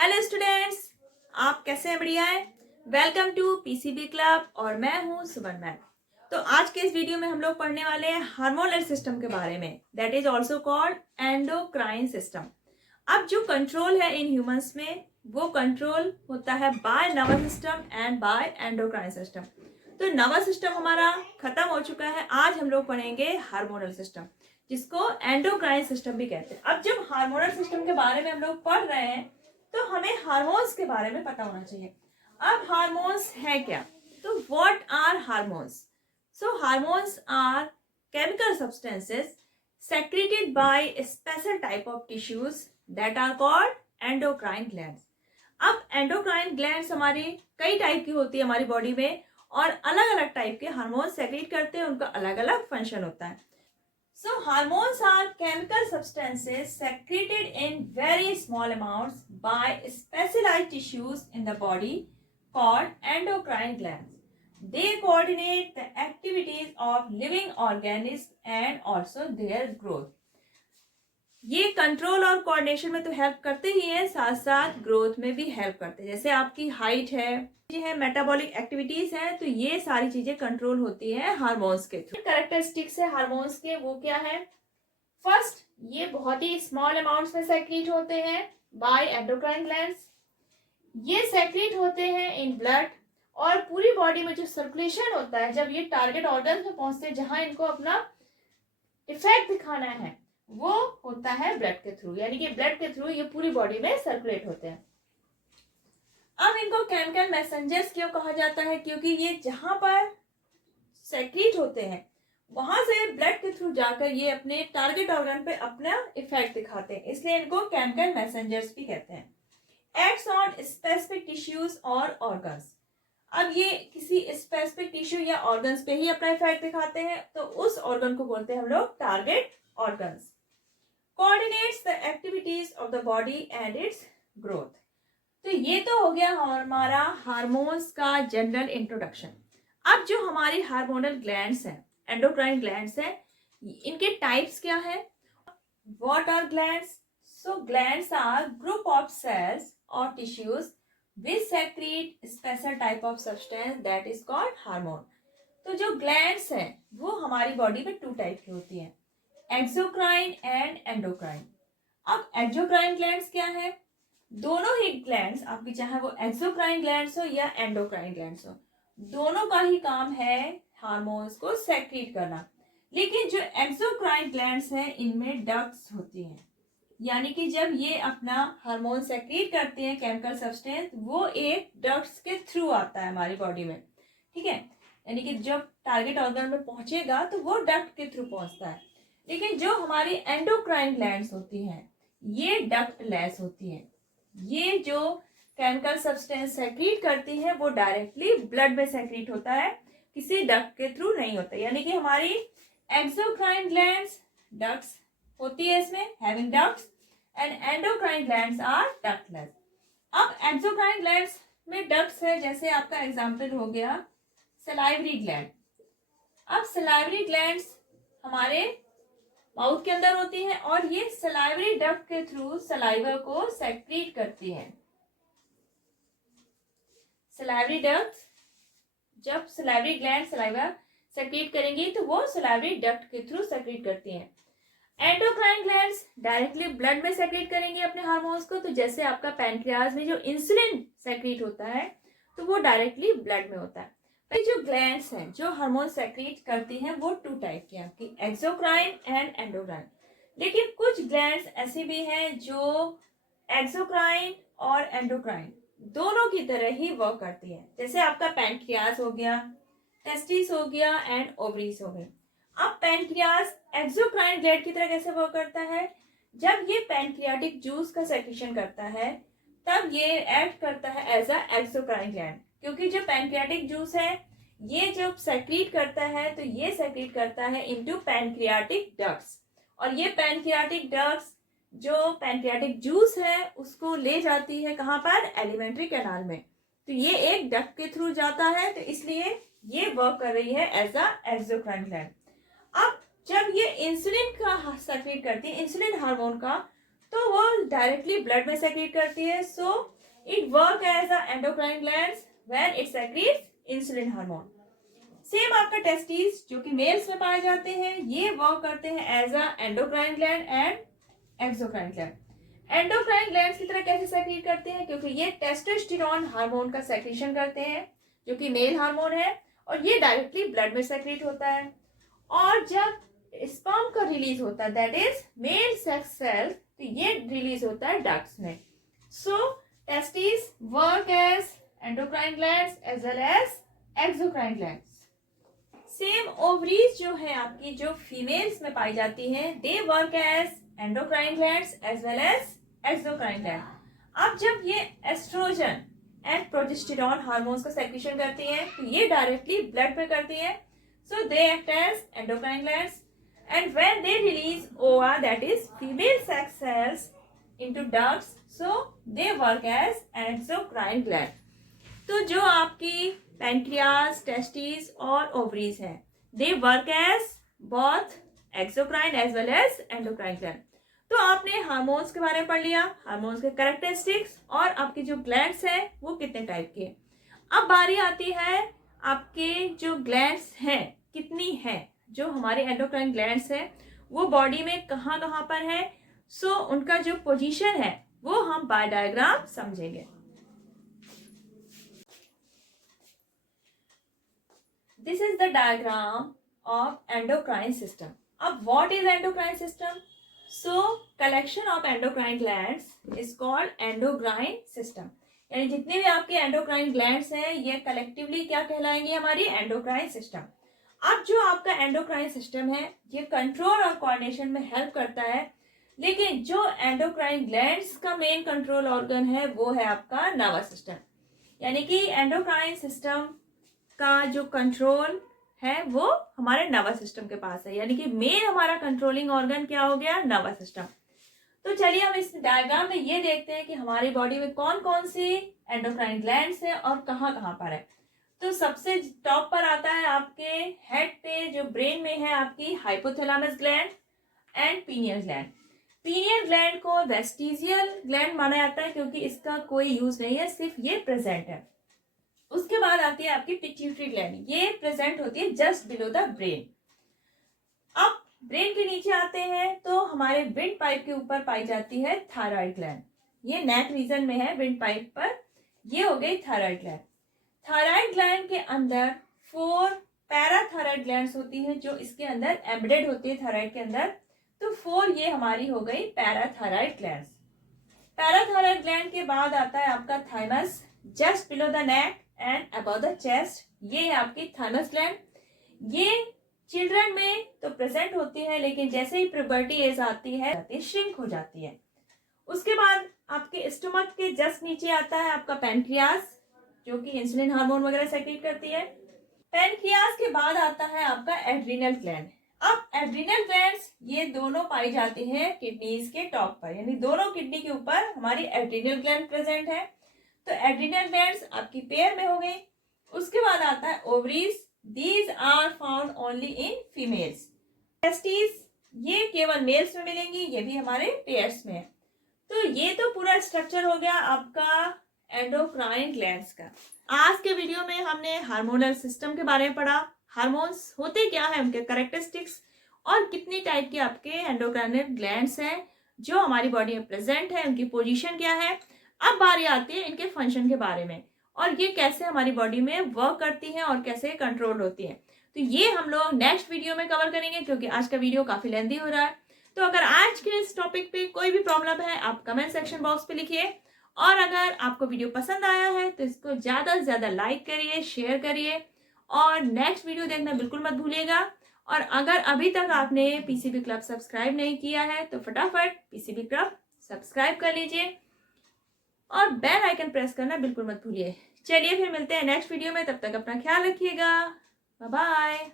Hello students, आप कैसे हैं? बढ़िया है। वेलकम टू पीसीबी क्लब और मैं हूं सुमन मैम। तो आज के इस वीडियो में हम लोग पढ़ने वाले हैं हार्मोनल सिस्टम के बारे में, that is also called endocrine system. अब जो कंट्रोल है इन ह्यूमंस में वो कंट्रोल होता है by nervous system and by endocrine system. तो नर्वस सिस्टम हमारा खत्म हो चुका है। आज हम लोग पढ़ेंगे हार्मोनल सिस्टम, जिसको एंडोक्राइन सिस्टम भी कहते हैं। अब जब हार्मोनल सिस्टम के बारे में हम लोग पढ़ रहे हैं तो हमें हार्मोन्स के बारे में पता होना चाहिए। अब हार्मोन्स है क्या? तो what are hormones? So hormones are chemical substances secreted by a special type of tissues that are called endocrine glands। अब एंडोक्राइन ग्लैंड्स हमारी कई टाइप की होती है हमारी बॉडी में, और अलग अलग टाइप के हार्मोन्स सेक्रेट करते हैं, उनका अलग अलग फंक्शन होता है। So hormones are chemical substances secreted in very small amounts by specialized tissues in the body called endocrine glands. They coordinate the activities of living organisms and also their growth. ये control और coordination में तो help करते ही हैं, साथ साथ growth में भी हेल्प करते हैं। जैसे आपकी हाइट है, मेटाबॉलिक एक्टिविटीज है, तो ये सारी चीजें कंट्रोल होती है हार्मोन्स के थ्रू। कैरेक्टरिस्टिक्स है हार्मोन्स के, वो क्या है? फर्स्ट, ये बहुत ही स्मॉल अमाउंट्स में सेक्रेट होते हैं बाय एंडोक्राइन ग्लैंड्स। ये सेक्रेट होते हैं इन ब्लड, और पूरी बॉडी में जो सर्कुलेशन होता है, जब ये टारगेट ऑर्गन में पहुंचते हैं जहां इनको अपना इफेक्ट दिखाना है, वो होता है ब्लड के थ्रू। यानी कि ब्लड के थ्रू ये पूरी बॉडी में सर्कुलेट होते हैं। अब इनको केमिकल मैसेंजर्स क्यों कहा जाता है? क्योंकि ये जहां पर सेक्रेट होते हैं वहां से ब्लड के थ्रू जाकर ये अपने टारगेट ऑर्गन पे अपना इफेक्ट दिखाते हैं, इसलिए इनको केमिकल मैसेंजर्स भी कहते हैं। एक्ट्स ऑन स्पेसिफिक टिश्यूज और ऑर्गन्स। अब ये किसी स्पेसिफिक टिश्यू या ऑर्गन्स पे ही अपना इफेक्ट दिखाते हैं, तो उस ऑर्गन को बोलते हैं हम लोग target organs. Coordinates the activities of the body and it's growth. तो ये तो हो गया हमारा हार्मोन्स का जनरल इंट्रोडक्शन। अब जो हमारी हार्मोनल ग्लैंड्स हैं, एंडोक्राइन ग्लैंड्स हैं, इनके टाइप्स क्या है? What are glands? So glands are group of cells और tissues which secrete special type of substance that is called hormone। तो जो ग्लैंड्स हैं वो हमारी बॉडी में टू टाइप की होती हैं, एक्सोक्राइन एंड एंडोक्राइन। अब एक्सोक्राइन ग्लैंड्स क्या है? दोनों ही ग्लैंड्स, आपकी चाहे वो एक्सोक्राइन ग्लैंड्स हो या एंडोक्राइन ग्लैंड्स हो, दोनों का ही काम है हार्मोन्स को सेक्रेट करना। लेकिन जो एक्सोक्राइन ग्लैंड्स हैं इनमें डक्ट्स होती हैं, यानी कि जब ये अपना हार्मोन सेक्रेट करते हैं केमिकल सब्सटेंस, वो एक डक्ट्स के थ्रू आता है हमारी बॉडी में, ठीक है। यानी कि जब टारगेट ऑर्गन में पहुंचेगा तो वो डक्ट के थ्रू पहुंचता है। लेकिन जो हमारी एंडोक्राइन ग्लैंड्स होती हैं ये डक्ट लेस होती हैं। ये जो केमिकल सब्सटेंस सेक्रेट करती है वो डायरेक्टली ब्लड में सेक्रेट होता है, किसी डक्ट के थ्रू नहीं होता। यानी कि हमारी एक्सोक्राइन ग्लैंड्स डक्ट्स होती है इसमें, having ducts, and endocrine glands are ductless. अब एक्सोक्राइन ग्लैंड्स में डक्ट्स है, जैसे आपका एग्जांपल हो गया सलाइवरी ग्लैंड। अब सलाइवरी ग्लैंड्स हमारे माउथ के अंदर होती हैं और ये सलाइवरी डक्ट के थ्रू सलाइवा को सेक्रेट करती हैं। सलाइवरी डक्ट, जब सलाइवरी ग्लैंड सलाइवा सेक्रेट करेंगी तो वो सलाइवरी डक्ट के थ्रू सेक्रेट करती हैं। एंडोक्राइन ग्लैंड्स डायरेक्टली ब्लड में सेक्रेट करेंगे अपने हार्मोन्स को, तो जैसे आपका पैनक्रियाज में जो इंसुलिन सेक्रेट होता है तो वो डायरेक्टली ब्लड में होता है। तो जो ग्लैंड्स हैं जो हार्मोन सेक्रेट करती हैं वो टू टाइप की आपकी, एक्सोक्राइन एंड एंडोक्राइन। लेकिन कुछ ग्लैंड्स ऐसी भी हैं जो एक्सोक्राइन और एंडोक्राइन दोनों की तरह ही वर्क करती हैं। जैसे आपका पैनक्रियाज हो गया, टेस्टिस हो गया एंड ओवरीज हो गए। अब पैनक्रियाज एक्सोक्राइन ग्लैंड की तरह कैसे वर्क करता है? जब ये पैनक्रियाटिक जूस का सेक्रेशन करता है तब ये एक्ट करता है एज अ एक्सोक्राइन ग्लैंड, क्योंकि जो पैनक्रियाटिक जूस है ये जब सेक्रेट करता है तो ये सेक्रेट करता है इनटू पैनक्रियाटिक डक्ट्स, और ये पैनक्रियाटिक डक्ट्स जो पैनक्रियाटिक जूस है उसको ले जाती है कहाँ पर? एलिमेंट्री कैनाल में। तो ये एक डक्ट के थ्रू जाता है, तो इसलिए ये वर्क कर रही है एज अ एक्सोक्राइन ग्लैंड। अब जब ये इंसुलिन का सेक्रेट करती है, इंसुलिन हार्मोन का, तो वो डायरेक्टली ब्लड में सेक्रेट करती है. So it work as a endocrine glands when it secretes insulin hormone. Same आपका टेस्टिस जो कि मेल्स में पाए जाते हैं, ये वर्क करते हैं as a endocrine gland and exocrine gland. Endocrine glands की तरह कैसे सेक्रेट करते हैं, क्योंकि ये टेस्टोस्टेरोन हार्मोन का सेक्रेशन करते हैं जो कि मेल हार्मोन है, और ये डायरेक्टली ब्लड में सेक्रेट होता है. और जब स्पर्म का रिलीज होता है, that is male sex cell, तो ये रिलीज होता है डक्ट्स में. So testis work as endocrine glands as well as exocrine glands. Same ovaries जो है आपकी, जो फीमेल्स में पाई जाती है, they work as endocrine glands as well as exocrine gland. अब जब ये एस्ट्रोजन एंड प्रोजेस्टेरॉन हार्मोन्स का सेक्रेशन करती हैं, तो ये डायरेक्टली ब्लड पे करती हैं. So they act as endocrine glands, and when they release ova, that is female sex cells, into ducts, so they work as exocrine gland. तो जो आपकी पैंक्रियास, टेस्टिस और ओवरीज हैं, they work as both exocrine as well as endocrine gland. तो आपने hormones के बारे में पढ़ लिया, हार्मोन्स के कैरेक्टरिस्टिक्स, और आपकी जो ग्लैंड्स हैं वो कितने टाइप के. अब बारी आती है आपके जो ग्लैंड्स हैं कितनी हैं. जो हमारे एंडोक्राइन ग्लैंड्स हैं वो बॉडी में कहाँ कहाँ पर है. सो उनका जो पोजीशन है वो हम बाय डायग्राम समझेंगे. This is the diagram of endocrine system. अब what is endocrine system? So collection of endocrine glands is called endocrine system. यानी जितने भी आपके एंडोक्राइन ग्लैंड्स हैं ये कलेक्टिवली क्या कहलाएंगे, हमारी एंडोक्राइन सिस्टम. अब जो आपका एंडोक्राइन सिस्टम है ये कंट्रोल और कोऑर्डिनेशन में हेल्प करता है, लेकिन जो एंडोक्राइन ग्लैंड्स का मेन कंट्रोल ऑर्गन है वो है आपका नर्वस सिस्टम. यानी कि एंडोक्राइन सिस्टम का जो कंट्रोल है वो हमारे नर्वस सिस्टम के पास है. यानी कि मेन हमारा कंट्रोलिंग ऑर्गन क्या हो गया, नर्वस सिस्टम. तो चलिए हम इस डायग्राम में ये देखते हैं कि हमारी बॉडी में कौन कौन सी एंडोक्राइन ग्लैंड्स हैं और कहाँ कहाँ पर है. तो सबसे टॉप पर आता है आपके हेड पे, जो ब्रेन में है, आपकी hypothalamus gland and pineal gland. Pineal gland को वेस्टिजियल ग्लैंड माना जाता है क्योंकि इसका कोई यूज नहीं है, सिर्फ ये प्रेजेंट है. उसके बाद आती है आपकी पिट्यूटरी ग्लैंड, ये प्रेजेंट होती है जस्ट बिलो द ब्रेन. अब ब्रेन के नीचे आते हैं तो हमारे विंड पाइप के ऊपर पाई जाती है थायराइड ग्लैंड. ये नेक रीजन में है विंड पाइप पर. ये हो गई थायराइड ग्लैंड. थायराइड ग्लैंड के अंदर 4 पैराथायराइड ग्लैंड्स होती हैं जो इसके अंदर एम्बेडेड होती है थायराइड के अंदर. तो 4 ये हमारी हो गई पैराथायराइड ग्लैंड्स. पैराथायराइड ग्लैंड के बाद आता है आपका thymus, just below the neck and above the chest. ये है आपकी थाइमस ग्लैंड. ये चिल्ड्रन में तो प्रेजेंट होती है, लेकिन जैसे ही प्यूबर्टी एज आती है श्रिंक हो जाती है. उसके बाद आपके स्टमक के जस्ट नीचे आता है आपका पैनक्रियास, जो कि इंसुलिन हार्मोन वगैरह सेक्रेट करती है. पैनक्रियास के बाद आता है आपका एड्रिनल ग्लैंड. अब एड्रिनल ग्लैंड्स ये दोनों पाई जाती हैं किडनीज के टॉप पर, यानी दोनों किडनी के ऊपर हमारी एड्रिनल ग्लैंड प्रेजेंट है. तो एड्रिनल ग्लैंड्स आपकी पेयर में हो गई. उसके बाद आता है ovaries. These are found only in females. Testis ये केवल मेल्स में मिलेंगी, ये भी हमारे पेयर्स में है. तो ये तो पूरा स्ट्रक्चर हो गया आपका एंडोक्राइन ग्लैंड्स का. आज के वीडियो में हमने हार्मोनल सिस्टम के बारे में पढ़ा. हार्मोन्स होते क्या है, उनके कैरेक्टरिस्टिक्स, और कितनी टाइप के आपके एंडोक्राइन ग्लैंड्स हैं जो हमारी बॉडी में प्रेजेंट है, उनकी पोजीशन क्या है. अब बारी आती है इनके फंक्शन के बारे में, और ये कैसे हमारी बॉडी में वर्क करती हैं और कैसे कंट्रोल होती हैं. तो ये हम लोग नेक्स्ट वीडियो में कवर करेंगे, क्योंकि आज का वीडियो काफी लेंथी हो रहा है. तो अगर आज के इस टॉपिक पे कोई भी प्रॉब्लम है आप कमेंट सेक्शन बॉक्स पे लिखिए, और अगर आपको वीडियो पसंद आया है तो इसको ज्यादा से ज्यादा लाइक करिए, शेयर करिए, और नेक्स्ट वीडियो देखना बिल्कुल मत भूलिएगा. और अगर अभी तक आपने पीसीबी क्लब सब्सक्राइब नहीं किया है तो फटाफट पीसीबी क्लब सब्सक्राइब कर लीजिए, और बेल आइकन प्रेस करना बिल्कुल मत भूलिए. चलिए फिर मिलते हैं नेक्स्ट वीडियो में, तब तक अपना ख्याल रखिएगा. Bye bye.